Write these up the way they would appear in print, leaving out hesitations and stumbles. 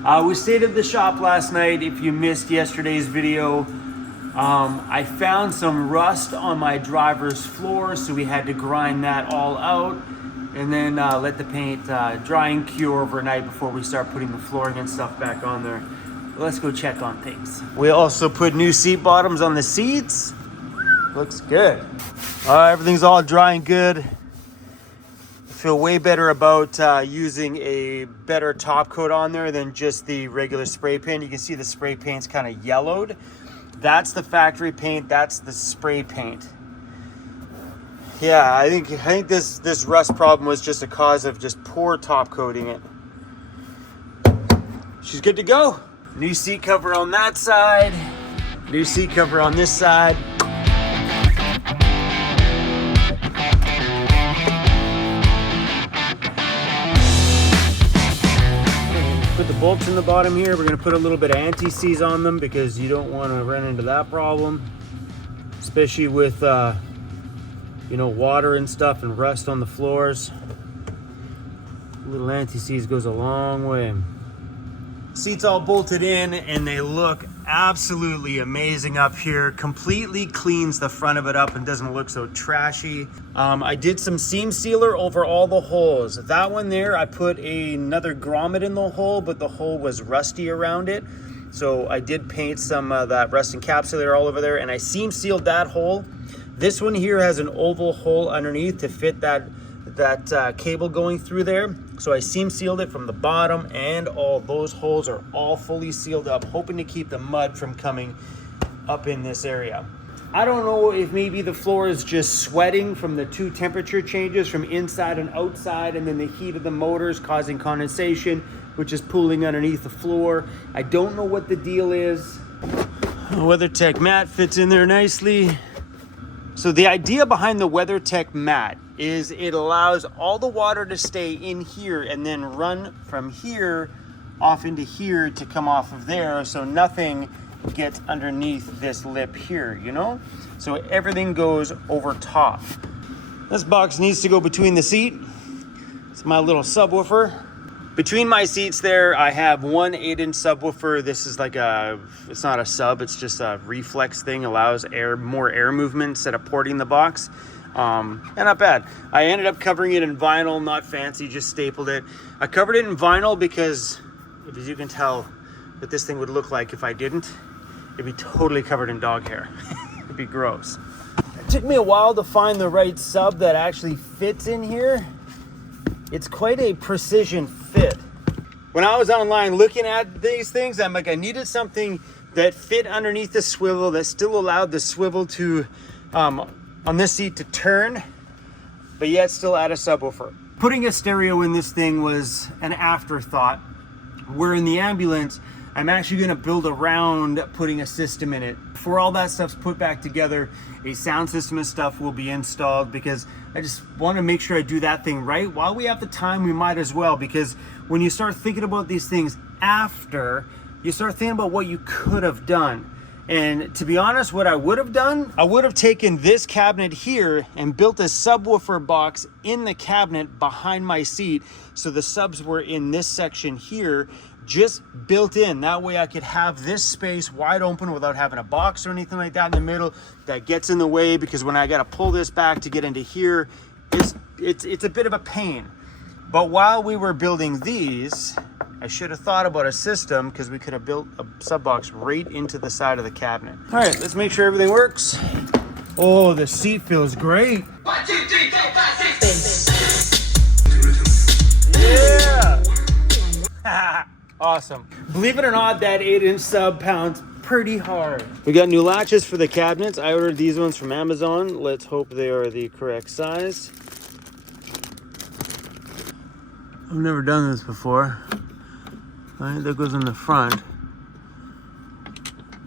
We stayed at the shop last night. If you missed yesterday's video, I found some rust on my driver's floor, so we had to grind that all out and then let the paint dry and cure overnight before we start putting the flooring and stuff back on there. Let's go check on things. We also put new seat bottoms on the seats. Looks good. Everything's all dry and good. I feel way better about using a better top coat on there than just the regular spray paint. You can see the spray paint's kind of yellowed. That's the factory paint, that's the spray paint. Yeah, I think this rust problem was just a cause of just poor top coating it. She's good to go. New seat cover on that side. New seat cover on this side. Put the bolts in the bottom here. We're gonna put a little bit of anti-seize on them because you don't want to run into that problem, especially with you know, water and stuff and rust on the floors. A little anti-seize goes a long way. Seats all bolted in and they look absolutely amazing up here. Completely cleans the front of it up and doesn't look so trashy. I did some seam sealer over all the holes. That one there, I put another grommet in the hole, but the hole was rusty around it. So I did paint some of that rust encapsulator all over there, and I seam sealed that hole. This one here has an oval hole underneath to fit that cable going through there. So I seam sealed it from the bottom, and all those holes are all fully sealed up, hoping to keep the mud from coming up in this area. I don't know if maybe the floor is just sweating from the two temperature changes from inside and outside, and then the heat of the motors causing condensation, which is pooling underneath the floor. I don't know what the deal is. WeatherTech mat fits in there nicely. So the idea behind the WeatherTech mat is it allows all the water to stay in here and then run from here off into here to come off of there, so nothing gets underneath this lip here, you know? So everything goes over top. This box needs to go between the seat. It's my little subwoofer. Between my seats there, I have one 8-inch subwoofer. This is like it's not a sub, it's just a reflex thing, allows more air movement instead of porting the box. And not bad. I ended up covering it in vinyl, not fancy, just stapled it. I covered it in vinyl because, as you can tell, what this thing would look like if I didn't, it'd be totally covered in dog hair. It'd be gross. It took me a while to find the right sub that actually fits in here. It's quite a precision fit. When I was online looking at these things, I'm like, I needed something that fit underneath the swivel, that still allowed the swivel to, on this seat to turn, but yet still add a subwoofer. Putting a stereo in this thing was an afterthought, where in the ambulance, I'm actually gonna build around putting a system in it. Before all that stuff's put back together, a sound system and stuff will be installed, because I just want to make sure I do that thing right. While we have the time, we might as well, because when you start thinking about these things after, you start thinking about what you could have done. And to be honest, what I would have done, I would have taken this cabinet here and built a subwoofer box in the cabinet behind my seat. So the subs were in this section here, just built in. That way I could have this space wide open without having a box or anything like that in the middle that gets in the way, because when I got to pull this back to get into here, it's a bit of a pain. But while we were building these, I should have thought about a system, because we could have built a sub box right into the side of the cabinet. All right, let's make sure everything works. Oh, the seat feels great. 1, 2, 3, 4, 5, 6. Yeah. Awesome. Believe it or not, that 8-inch sub pounds pretty hard. We got new latches for the cabinets. I ordered these ones from Amazon. Let's hope they are the correct size. I've never done this before. All right, that goes in the front.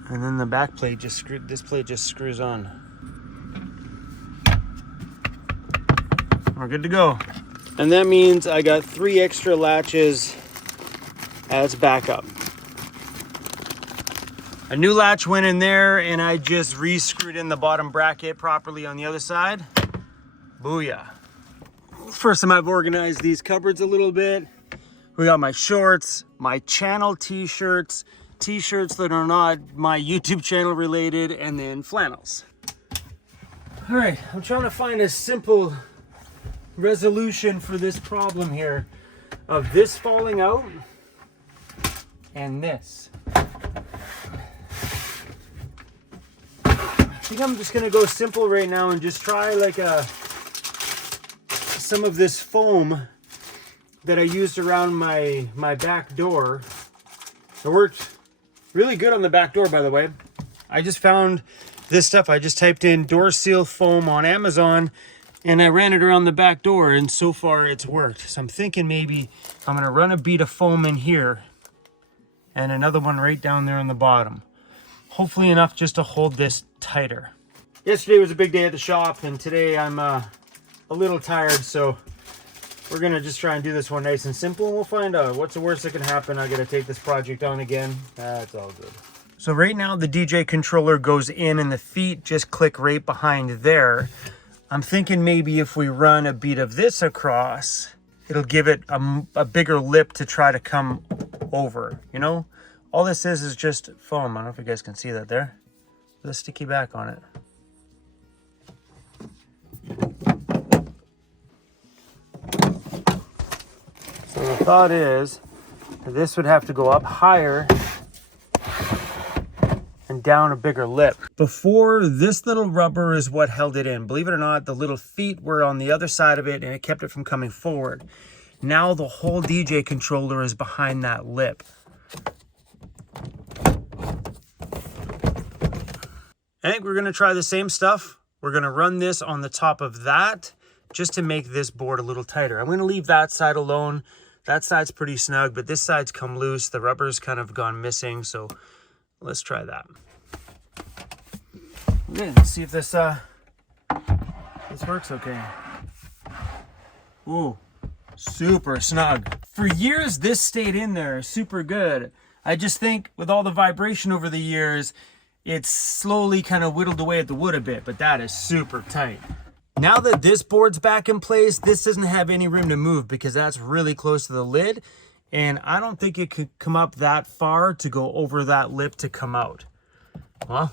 And then the back plate this plate just screws on. We're good to go. And that means I got 3 extra latches as backup. A new latch went in there, and I just re-screwed in the bottom bracket properly on the other side. Booyah. First time I've organized these cupboards a little bit. We got my shorts, my channel t-shirts, t-shirts that are not my YouTube channel related, and then flannels. All right, I'm trying to find a simple resolution for this problem here of this falling out and this. I think I'm just gonna go simple right now and just try like some of this foam that I used around my back door. It worked really good on the back door, by the way. I just found this stuff. I just typed in door seal foam on Amazon and I ran it around the back door, and so far it's worked. So I'm thinking maybe I'm gonna run a bead of foam in here and another one right down there on the bottom. Hopefully enough just to hold this tighter. Yesterday was a big day at the shop, and today I'm a little tired, so we're gonna just try and do this one nice and simple, and we'll find out. What's the worst that can happen? I gotta take this project on again. That's all good. So right now the DJ controller goes in and the feet just click right behind there. I'm thinking maybe if we run a bead of this across, it'll give it a bigger lip to try to come over, you know? All this is just foam. I don't know if you guys can see that there. With a sticky back on it. So the thought is that this would have to go up higher and down a bigger lip. Before, this little rubber is what held it in. Believe it or not, the little feet were on the other side of it and it kept it from coming forward. Now the whole DJ controller is behind that lip. I think we're gonna try the same stuff. We're gonna run this on the top of that just to make this board a little tighter. I'm gonna leave that side alone. That side's pretty snug, but this side's come loose. The rubber's kind of gone missing, so let's try that. Okay, let's see if this works okay. Ooh, super snug. For years, this stayed in there super good. I just think with all the vibration over the years, it's slowly kind of whittled away at the wood a bit, but that is super tight. Now that this board's back in place, this doesn't have any room to move because that's really close to the lid, and I don't think it could come up that far to go over that lip to come out. Well,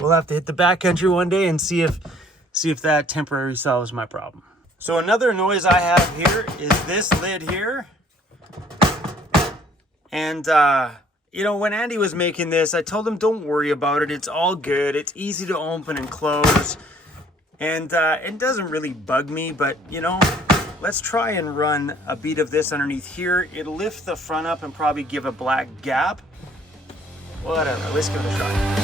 we'll have to hit the backcountry one day and see if that temporarily solves my problem. So another noise I have here is this lid here. And you know, when Andy was making this, I told him don't worry about it. It's all good. It's easy to open and close. And it doesn't really bug me, but you know, let's try and run a bead of this underneath here. It'll lift the front up and probably give a black gap. Whatever, let's give it a try.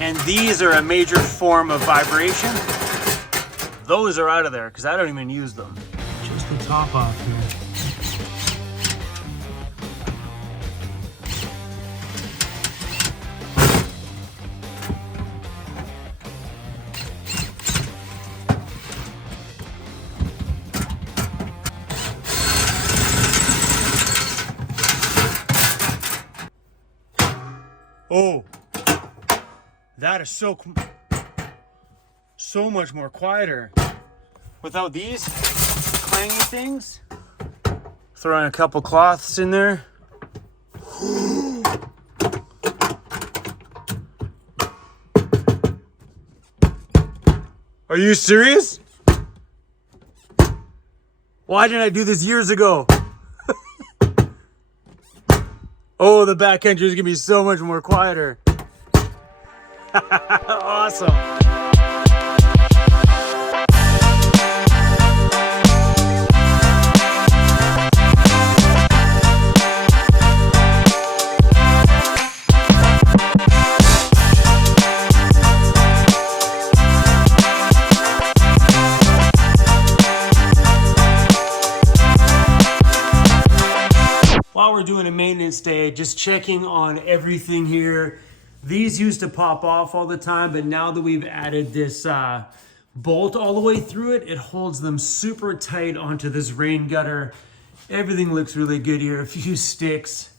And these are a major form of vibration. Those are out of there because I don't even use them. Just the top off here. Oh, that is so much more quieter. Without these clangy things, throw in a couple cloths in there. Are you serious? Why didn't I do this years ago? Oh, the back country is gonna be so much more quieter. Awesome. While we're doing a maintenance day, just checking on everything here. These used to pop off all the time, but now that we've added this bolt all the way through it, it holds them super tight onto this rain gutter. Everything looks really good here. A few sticks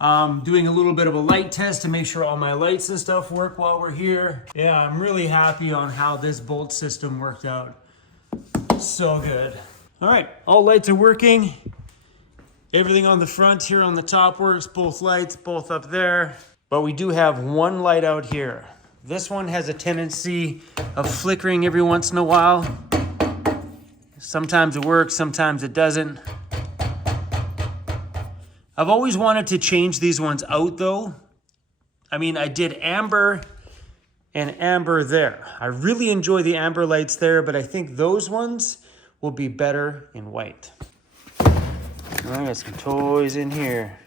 Doing a little bit of a light test to make sure all my lights and stuff work while we're here. Yeah, I'm really happy on how this bolt system worked out. So good. All right, all lights are working. Everything on the front here on the top works, both lights, both up there. But we do have one light out here. This one has a tendency of flickering every once in a while. Sometimes it works, sometimes it doesn't. I've always wanted to change these ones out though. I mean, I did amber and amber there. I really enjoy the amber lights there, but I think those ones will be better in white. I got some toys in here.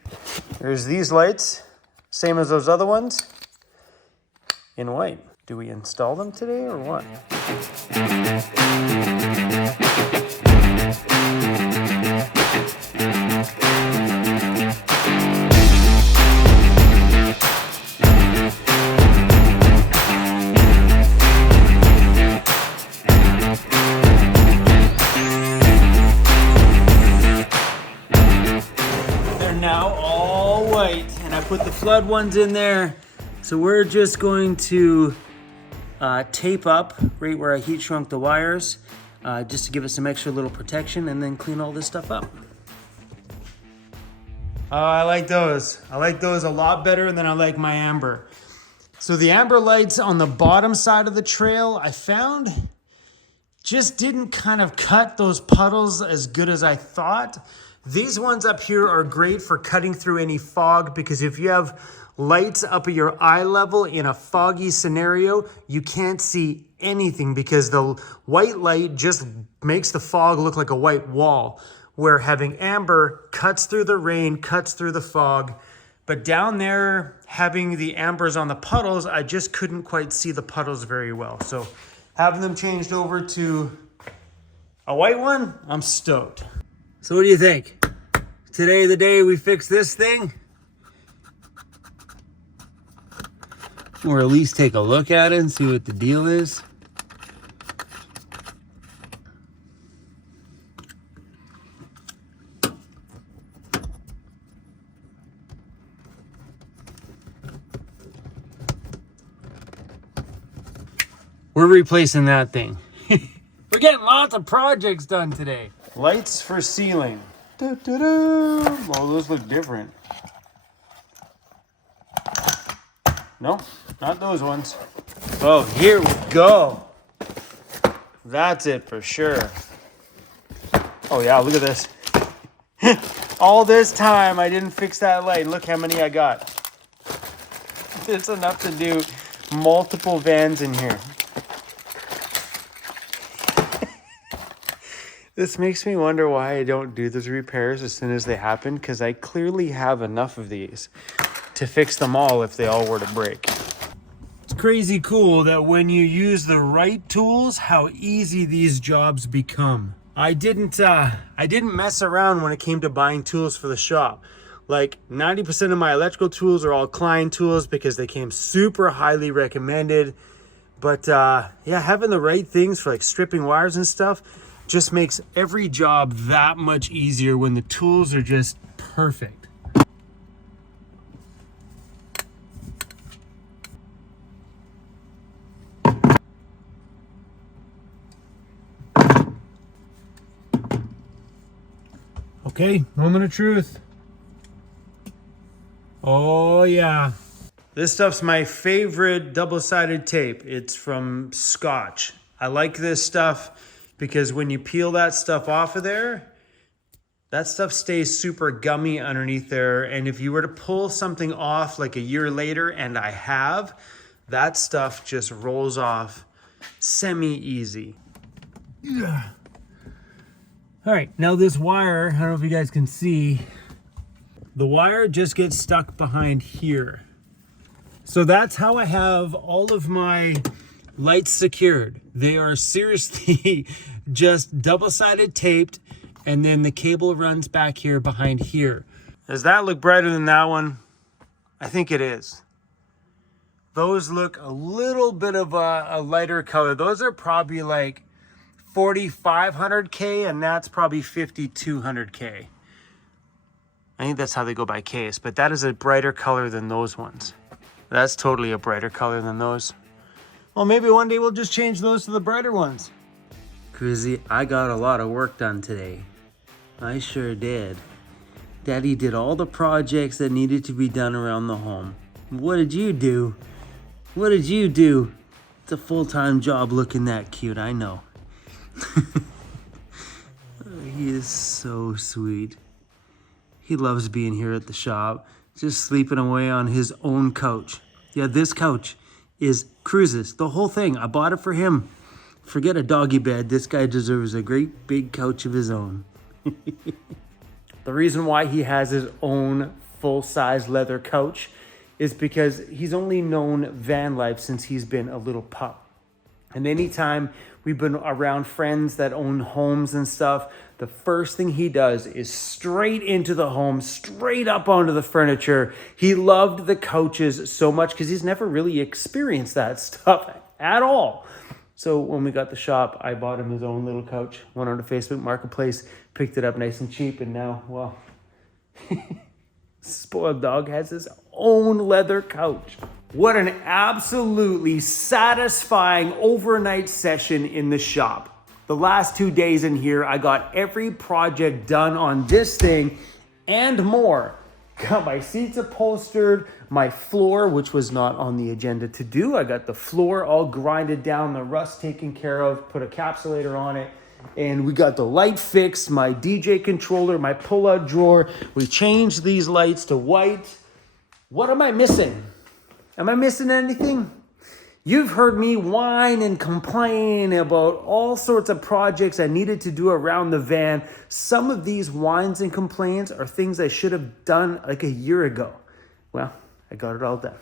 There's these lights, same as those other ones, in white. Do we install them today or what? Put the flood ones in there. So we're just going to tape up right where I heat shrunk the wires, just to give it some extra little protection, and then clean all this stuff up. Oh, I like those. I like those a lot better than I like my amber. So the amber lights on the bottom side of the trail, I found just didn't kind of cut those puddles as good as I thought. These ones up here are great for cutting through any fog, because if you have lights up at your eye level in a foggy scenario, you can't see anything because the white light just makes the fog look like a white wall, where having amber cuts through the rain, cuts through the fog. But down there, having the ambers on the puddles, I just couldn't quite see the puddles very well. So having them changed over to a white one, I'm stoked. So what do you think? Today the day we fix this thing? Or at least take a look at it and see what the deal is. We're replacing that thing. We're getting lots of projects done today. Lights for ceiling. Oh, those look different. No, not those ones. Oh, here we go. That's it for sure. Oh yeah, look at this. All this time I didn't fix that light. Look how many I got. There's enough to do multiple vans in here. This makes me wonder why I don't do those repairs as soon as they happen, because I clearly have enough of these to fix them all if they all were to break. It's crazy cool that when you use the right tools, how easy these jobs become. I didn't mess around when it came to buying tools for the shop. Like 90% of my electrical tools are all Klein tools because they came super highly recommended. But yeah, having the right things for like stripping wires and stuff just makes every job that much easier when the tools are just perfect. Okay, moment of truth. Oh yeah. This stuff's my favorite double-sided tape. It's from Scotch. I like this stuff because when you peel that stuff off of there, that stuff stays super gummy underneath there. And if you were to pull something off like a year later, and I have, that stuff just rolls off semi-easy. Yeah. All right, now this wire, I don't know if you guys can see, the wire just gets stuck behind here. So that's how I have all of my lights secured. They are seriously just double-sided taped, and then the cable runs back here behind here. Does that look brighter than that one? I think it is. Those look a little bit of a lighter color. Those are probably like 4,500K, and that's probably 5,200K. I think that's how they go by case, but that is a brighter color than those ones. That's totally a brighter color than those. Well, maybe one day we'll just change those to the brighter ones. Cruzy, I got a lot of work done today. I sure did. Daddy did all the projects that needed to be done around the home. What did you do? What did you do? It's a full-time job looking that cute, I know. He is so sweet. He loves being here at the shop, just sleeping away on his own couch. Yeah, this couch is Cruz's, the whole thing. I bought it for him. Forget a doggy bed. This guy deserves a great big couch of his own. The reason why he has his own full-size leather couch is because he's only known van life since he's been a little pup. And anytime we've been around friends that own homes and stuff, the first thing he does is straight into the home, straight up onto the furniture. He loved the couches so much because he's never really experienced that stuff at all. So when we got the shop, I bought him his own little couch, went on to Facebook Marketplace, picked it up nice and cheap, and now, well, spoiled dog has his own leather couch. What an absolutely satisfying overnight session in the shop. The last 2 days in here, I got every project done on this thing and more. Got my seats upholstered, my floor, which was not on the agenda to do. I got the floor all grinded down, the rust taken care of, put a capsulator on it, and we got the light fixed, my DJ controller, my pull-out drawer. We changed these lights to white. What am I missing? Am I missing anything? You've heard me whine and complain about all sorts of projects I needed to do around the van. Some of these whines and complaints are things I should have done like a year ago. Well, I got it all done.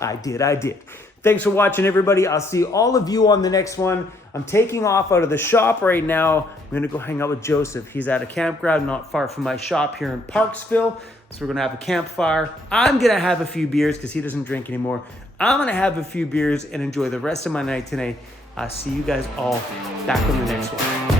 I did. Thanks for watching, everybody. I'll see all of you on the next one. I'm taking off out of the shop right now. I'm going to go hang out with Joseph. He's at a campground not far from my shop here in Parksville. So we're going to have a campfire. I'm going to have a few beers because he doesn't drink anymore. I'm going to have a few beers and enjoy the rest of my night tonight. I'll see you guys all back on the next one.